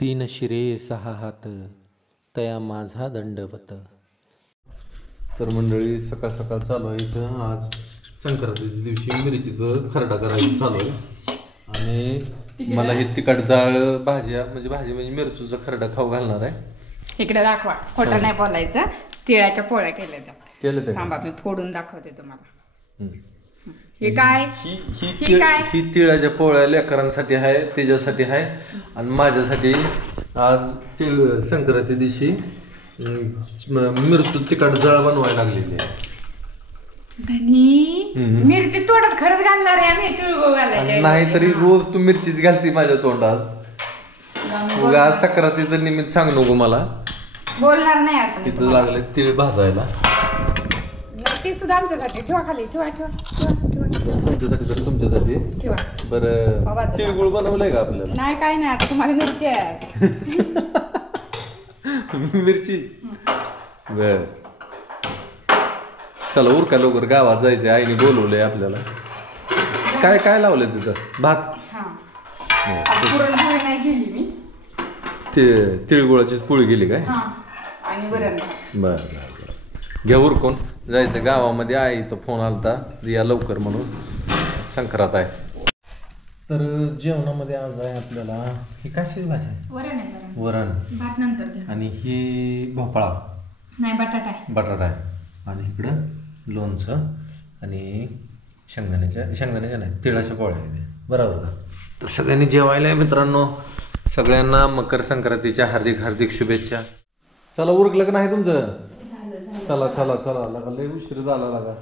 तीन शिरे सहा हात तया माझा दंडवत. तर मंडळी सकाळ सकाळ चालू आहे इथं. आज संक्रांतीच्या दिवशी मिरचीचं खरडा करायचं चालू आहे आणि मला हे तिखट जाळ भाज्या म्हणजे मिरचीचा खरडा खाऊ घालणार आहे. इकडे दाखवा, खोटं नाही बोलायचं. तिळाच्या पोळ्या केल्या त्या. केलं ते थांबा मी फोडून दाखवते तुम्हाला. हे काय? ही तिळाच्या पोळ्या लेकरांसाठी आहे, त्याच्यासाठी आहे आणि माझ्यासाठी आज संक्रांती दिवशी मिरची तिखट जाळ बनवायला लागलेली आहे. धनी मिरची तोडत खरंच घालणार आहे आम्ही, तिळगुळ घालायचे नाही तरी रोज तू मिरचीच घालती माझ्या तोंडात. उगा आज संक्रांतीचं निमित्त सांग नको मला. बोलणार नाही आता. इथं लागले तिळ भाजायला. ते सुद्धा आमच्यासाठी ठेवा, खाली ठेवा ठेवा तुमच्यासाठी ठेवा. बरं तिळगुळ बनवलंय का आपल्याला? नाही काय नाही, आता तुम्हाला मिरची आहे. मिरची बर. चला उरका लवकर, गावात जायचंय. आईने बोलवलंय आपल्याला. काय काय लावलंय तिथं? भात. पुरणपोळी नाही केली मी. तिळगुळाची पोळी गेली काय? आणि वरण. बर घ्या उरकून जायचं गावामध्ये. आईचा फोन आलता या लवकर म्हणून, संक्रांत आहे. तर जेवणामध्ये आज आहे आपल्याला ही कशाची भाजी आहे? वरण आहे. वरण. भात नंतर घ्या. आणि ही भोपळा नाही, बटाटा आहे. बटाटा आहे. आणि इकडं लोणचं आणि शेंगदाण्याच्या नाही तिळाच्या पोळ्या आहे. बरोबर का? तर सगळ्यांनी जेवायला आहे मित्रांनो. सगळ्यांना मकर संक्रांतीच्या हार्दिक हार्दिक शुभेच्छा. चला उरकलं का नाही तुमचं? चला चला चला लगा, लय उशीर झाला लागा.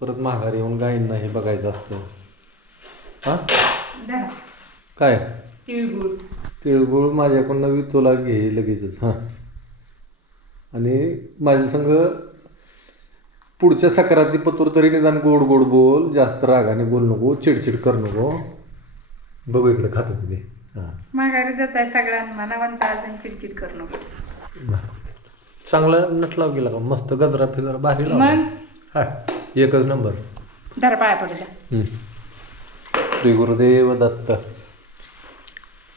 परत माघारी येऊन गाईंना हे बघायचं असतं. हा काय? तिळगुळ. तिळगुळ माझ्याकडून तुला घे लगेचच. हां. आणि माझ्या संग पुढच्या संक्रांती पतूर तरी निदान गोड गोड बोल. जास्त रागाने बोल नको, चिडचिड कर नको. बघू इकडे खातं तिथे. हां माघारी देत आहे सगळ्यांना. नवंत अजून चिडचिड करू नको. चांगलं नटलाव गेला का? मस्त गजरा फिजरा भारी लावला. हा एकच नंबर. धरा पाया पडू द्या. श्री गुरुदेव दत्त.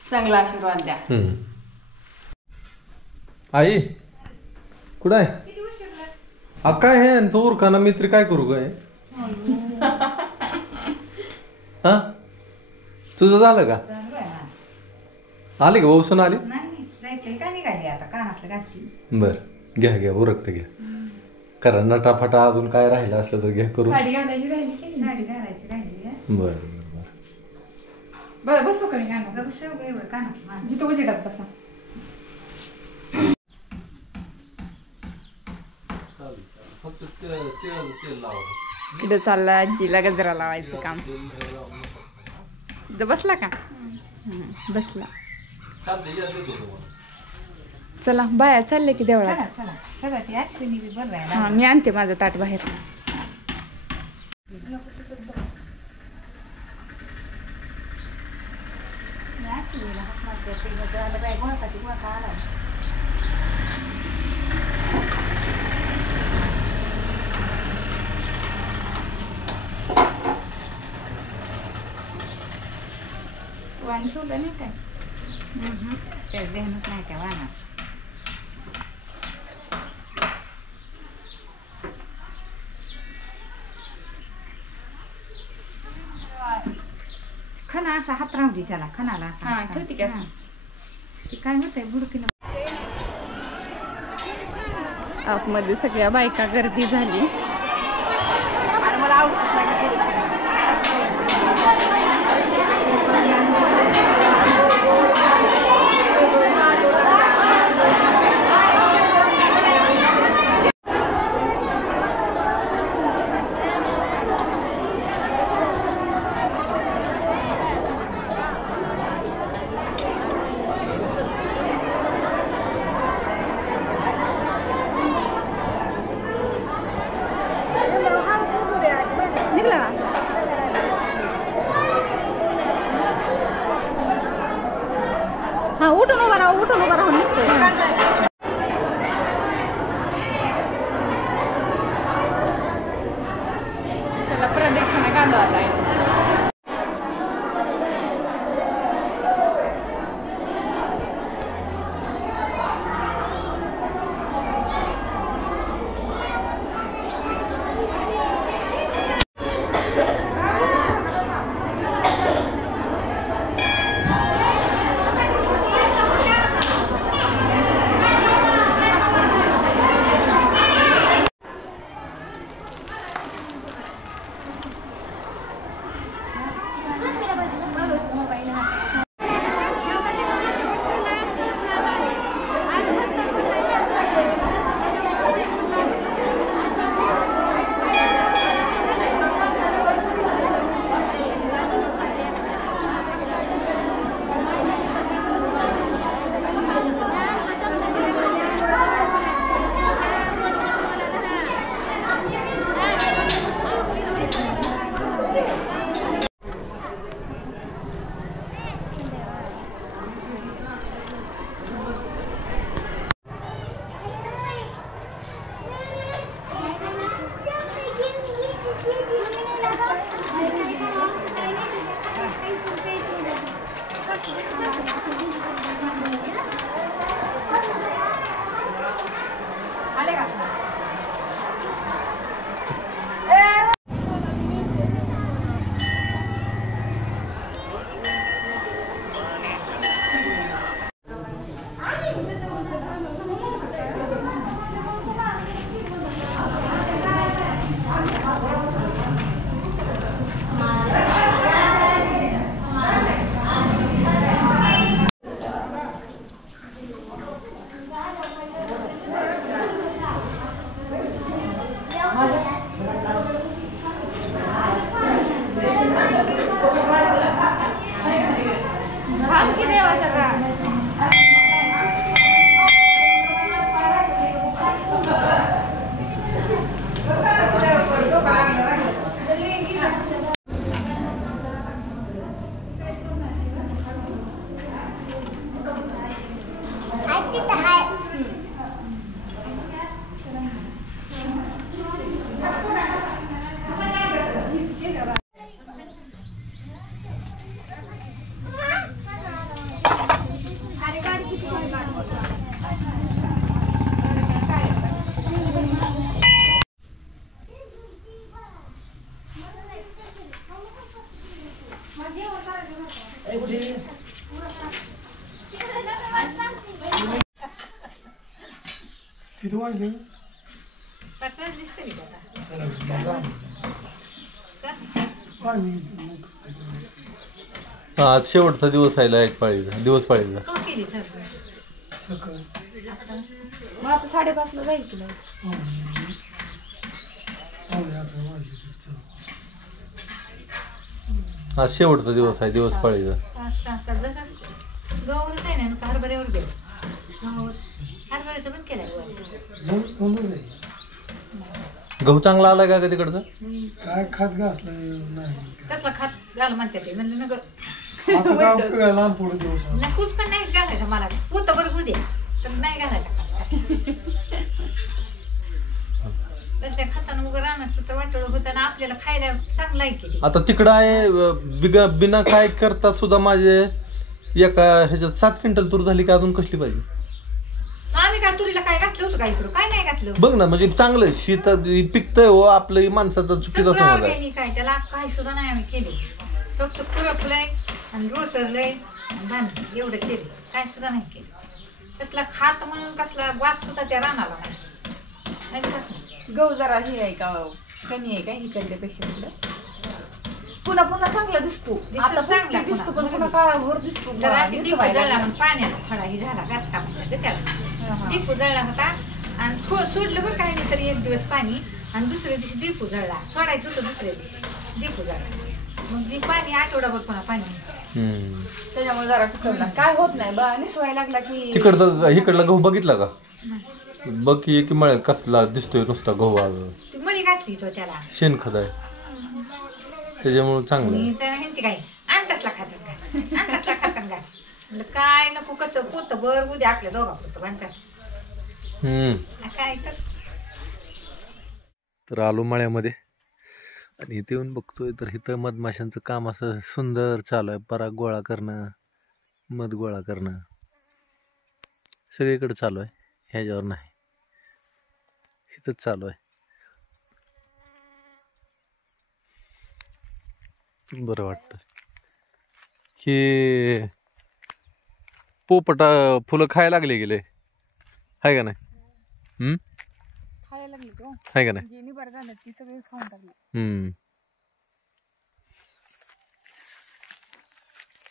चांगला आशीर्वाद द्या. आई कुठं आहे? काय हे तो उरकाना मित्र काय करू काय? हा तुझं झालं का? आली का भाऊसून आली? बर घ्या घ्या उरकत घ्या. करा नटाफटा. अजून काय राहिलं असलं तर घ्या करून. साडी घालायची राहिली. बर बरं बसू कडे इथं उजेडात बसा. इकडे चालला आजीला गजरा लावायचं काम. इथं बसला का? बसला. चला बाया चालले की देवळात. हा मी आणते माझं ताट बाहेर. वाण ठेवलं नाही काय? देहनच नाही काय वाना. खना असा हात राहू दे त्याला. खणाला असा ठेवते का? ते काय होतंय बुडकीनं. आतमध्ये सगळ्या बायका गर्दी झाली. मला आवडत. हा उठून उभा राहून निघतोय. त्याला प्रदक्षिणा घालू आता. किती वाजले? आज शेवटचा दिवस आहे लाईट पाळीचा दिवस पाळीचा. मग आता 5:30 जाईल की नाही. आज शेवटचा दिवस आहे दिवस पाळीचा. गहूच आहे ना हरभऱ्यावर गेलो हरभऱ्याचं पण केलं. गहू चांगला आलाय का तिकडचं? काय खात घातलं नाही. कसला खात घाल म्हणतात ते म्हणलं नगर आता गाव पिळायला लांब पुढे दिवस नकूच पण नाहीच घालायचं मला पोत बरोबर द्या तर नाही घालायचं. तसल्या खाताना उगं रानाचं तर वाटोळ होतं ना आपल्याला खायला चांगलं आहे की. आता तिकडं आहे बिना काय करता सुद्धा माझे एका ह्याच्यात 7 क्विंटल तूर झाली की अजून कसली पाहिजे. आम्ही काय तुरीला काय घातलं होतं काय इकडं काय नाही घातलं. बघ ना म्हणजे चांगलं शेत पिकतंय हो आपलं माणसाचा चुकीचा समज आहे. काय त्याला काही सुद्धा नाही आम्ही केले फक्त खुरपलंय आणि रोटरलंय बांधलं एवढं केलं काय सुद्धा नाही केलं. कसला खात म्हणून कसला वास सुद्धा त्या रानाला नाही. गहू जरा हे आहे का कमी आहे का इकडल्यापेक्षा तिकडं पुन्हा पुन्हा चांगला दिसतो. आता चांगला दिसतो पण पुन्हा काळाभर दिसतो. डिपू जळला म्हणून पाण्याला थोडा ही झाला गाच कापसा त्याला डिपू जळला होता आणि सोडलं बरं काही नाही तरी एक दिवस पाणी आणि दुसऱ्या दिवशी डिपू जळला सोडायचं होतं दुसऱ्या दिवशी डिपू जळला मग जी पाणी आठवडाभर पुन्हा पाणी त्याच्यामुळे जरा कुठवला काय होत नाही बा निसवायला लागला की. इकडला गहू बघितला का बघ की मळ्यात कसला दिसतोय नुसता गहू. आज मळी घातली तो त्याला शेणखत आहे त्याच्यामुळे चांगलं. ह्यांची काय अंडसला खातात घाल काय नको कसं पोत बर उद्या आपल्या दोघा पोत काय तर आलो मळ्यामध्ये आणि इथे येऊन बघतोय तर इथं मधमाशांचं काम असं सुंदर चालू आहे. पराग गोळा करणं मध गोळा करणं सगळीकडे चालू आहे. ह्याच्यावर नाही इथंच चालू आहे. बरं वाटतं की पोपटा फुलं खायला लागले गेले आहे का नाही. खायला लागली तो आहे का नाही. जेनी बरं झालं ती सगळी खाऊन टाकली.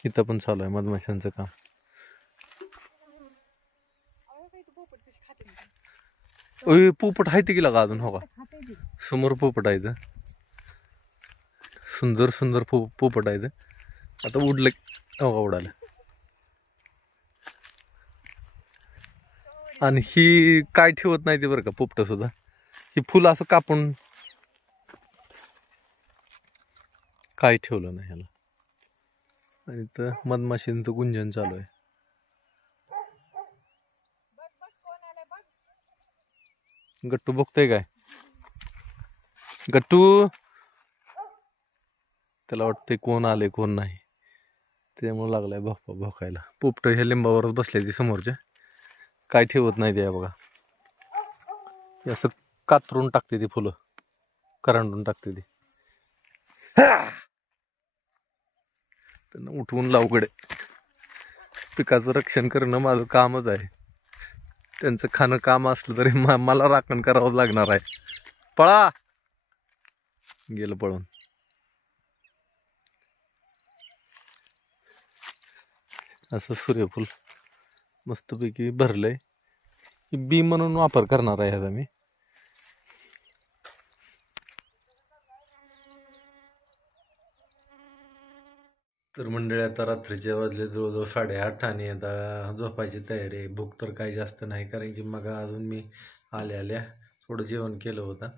इथं पण चालू आहे मधमाशांचं काम. पोपट आहे ते गेला का अजून हो का समोर पोपट आहे इथं. सुंदर सुंदर पोपट आहे आता उडलं हो का उडालं. आणि ही काय ठेवत नाही ते बरं का पोपट सुद्धा ही फुलं असं कापून काय ठेवलं नाही ह्याला. आणि इथं मधमाशींचं गुंजन चालू आहे. गट्टू बघतोय काय गट्टू त्याला वाटतंय कोण आले कोण नाही त्यामुळे लागलाय भोका भोकायला. पोपट ह्या लिंबावरच बसले ती समोरच्या, काय ठेवत नाही ते बघा. हे असं कातरून टाकते ती फुलं, करंडून टाकते ती. त्यांना उठवून लावकडे. पिकाचं रक्षण करणं माझं कामच आहे. त्यांचं खाणं काम असलं तरी मला राखण करावं लागणार आहे. पळा, गेलं पळून. असं सूर्यफूल मस्तपैकी भरलंय. बी म्हणून वापर करणार आहे ह्याचा मी. तर मंडळी आता रात्रीचे वाजले जवळजवळ 8:30 आणि आता झोपायची तयारी आहे. भूक तर काही जास्त नाही, कारण की मग अजून मी आल्या थोडं जेवण केलं होतं.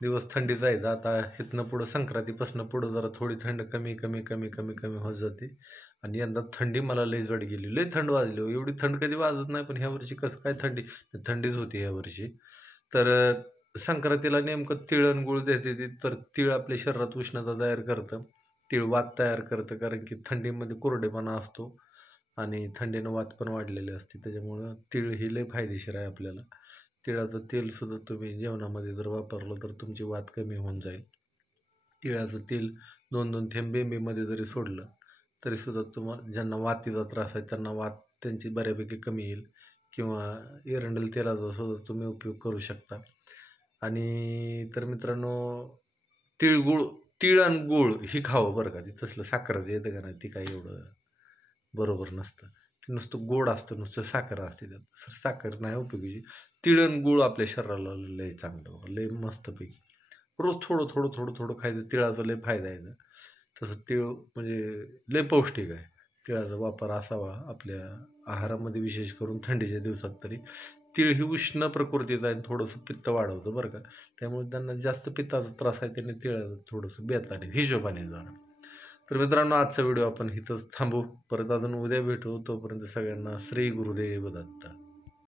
दिवस थंडीचा आहे. आता इथनं पुढं संक्रांतीपासून पुढं जरा थोडी थंड कमी कमी कमी कमी कमी होत जाते. आणि यंदा थंडी मला लई जड गेली, लई थंड वाजली. एवढी थंड कधी वाजत नाही, पण ह्या वर्षी कसं काय थंडीच होती ह्या वर्षी. तर संक्रांतीला नेमकं तिळ आणि गुळ देते ती. तर तीळ आपल्या शरीरात उष्णता तयार करतं, तीळ वात तयार करतं, कारण की थंडीमध्ये कोरडेपणा असतो आणि थंडीनं वात पण वाढलेली असते. त्याच्यामुळं तीळ ही लई फायदेशीर आहे आपल्याला. तिळाचं तेलसुद्धा तुम्ही जेवणामध्ये जर वापरलं तर तुमची वात कमी होऊन जाईल. तिळाचं तेल 2-2 थेंब बेंबीमध्ये जरी सोडलं तरीसुद्धा तुम्हाला, ज्यांना वातीचा त्रास आहे त्यांना वात त्यांची बऱ्यापैकी कमी येईल. किंवा एरंडेल तेलाचा सुद्धा तुम्ही उपयोग करू शकता. आणि तर मित्रांनो, तीळ आणि गुळ ही खावं बरं का. ती तसलं साखरेचं येतं का नाही, ती काही एवढं बरोबर नसतं. ते नुसतं गोड असतं, नुसतं साखर असते त्यात. साखर नाही उपयोगी. तीळ आणि गुळ आपल्या शरीराला लय चांगलं, लय मस्तपैकी. रोज थोडं थोडं थोडं थोडं खायचं. तिळाचा लय फायदा आहे. तसं तीळ म्हणजे लय पौष्टिक आहे. तिळाचा वापर असावा आपल्या आहारामध्ये, विशेष करून थंडीच्या दिवसात तरी. तीळ ही उष्ण प्रकृतीचं आहे, थोडंसं पित्त वाढवतं बरं का. त्यामुळे त्यांना जास्त पित्ताचा त्रास आहे त्यांनी तिळाचं थोडंसं बेताने हिशोबाने जाणं. तर मित्रांनो, आजचा व्हिडिओ आपण इथंच थांबू. परत अजून उद्या भेटू. तोपर्यंत सगळ्यांना श्री गुरुदेव दत्त.